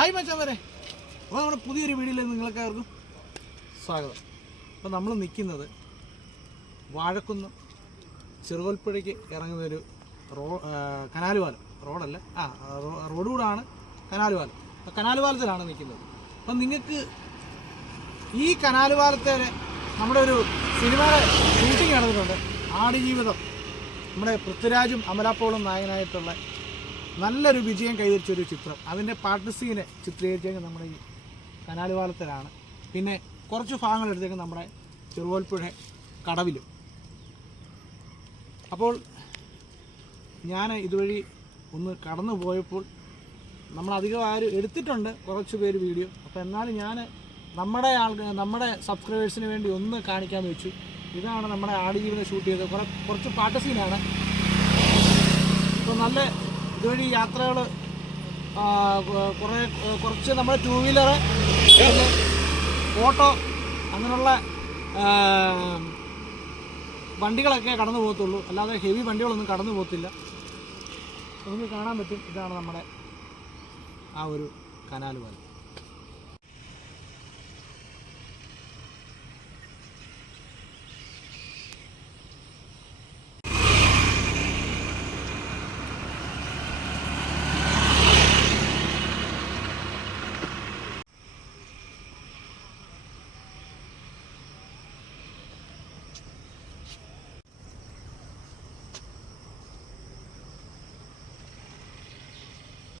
അപ്പോൾ നമ്മുടെ പുതിയൊരു വീഡിയോയിൽ നിങ്ങൾക്ക് ആർക്കും സ്വാഗതം. അപ്പോൾ നമ്മൾ നിൽക്കുന്നത് വാഴക്കുന്ന് ചെറുകോൽപ്പുഴയ്ക്ക് ഇറങ്ങുന്നൊരു റോ കനാലുപാലം കനാല് പാലം റോഡല്ല. ആ റോഡ് കൂടാണ് കനാല് പാലം അപ്പോൾ കനാലുപാലത്തിലാണ് നിൽക്കുന്നത്. അപ്പം നിങ്ങൾക്ക് ഈ കനാലുപാലത്തെ നമ്മുടെ ഒരു സിനിമയുടെ ഷൂട്ടിംഗ് നടന്നിട്ടുണ്ട്. ആടുജീവിതം. നമ്മുടെ പൃഥ്വിരാജും അമലാപ്പോളും നായകനായിട്ടുള്ള നല്ലൊരു വിജയം കൈവരിച്ച ഒരു ചിത്രം. അതിന്റെ പാർട്ട് സീനെ ചിത്രീകരിച്ചേക്കുന്നത് നമ്മുടെ ഈ കനാല് പാലത്തിലാണ്. പിന്നെ കുറച്ച് ഭാഗങ്ങൾ എടുത്തേക്കുന്നത് നമ്മുടെ ചെറുകോൽപ്പുഴ കടവിലും. അപ്പോൾ ഞാൻ ഇതുവഴി ഒന്ന് കടന്നു പോയപ്പോൾ നമ്മൾ അധികം ആരും എടുത്തിട്ടുണ്ട് കുറച്ച് പേര് വീഡിയോ. അപ്പോൾ എന്നാലും ഞാൻ നമ്മുടെ ആൾ നമ്മുടെ സബ്സ്ക്രൈബേഴ്സിന് വേണ്ടി ഒന്ന് കാണിക്കാമെന്ന് വെച്ചു. ഇതാണ് നമ്മുടെ ആടുജീവിതം ഷൂട്ട് ചെയ്തത് കുറേ കുറച്ച് പാട്ട് സീനാണ് ഇപ്പോൾ നല്ല ഇതുവഴി യാത്രകൾ കുറേ കുറച്ച് നമ്മൾ ടൂ വീലറ് ഓട്ടോ അങ്ങനെയുള്ള വണ്ടികളൊക്കെ കടന്നു പോകത്തുള്ളൂ. അല്ലാതെ ഹെവി വണ്ടികളൊന്നും കടന്നു പോകത്തില്ല. നമുക്ക് കാണാൻ പറ്റും ഇതാണ് നമ്മുടെ ആ ഒരു കനാൽ പാലം.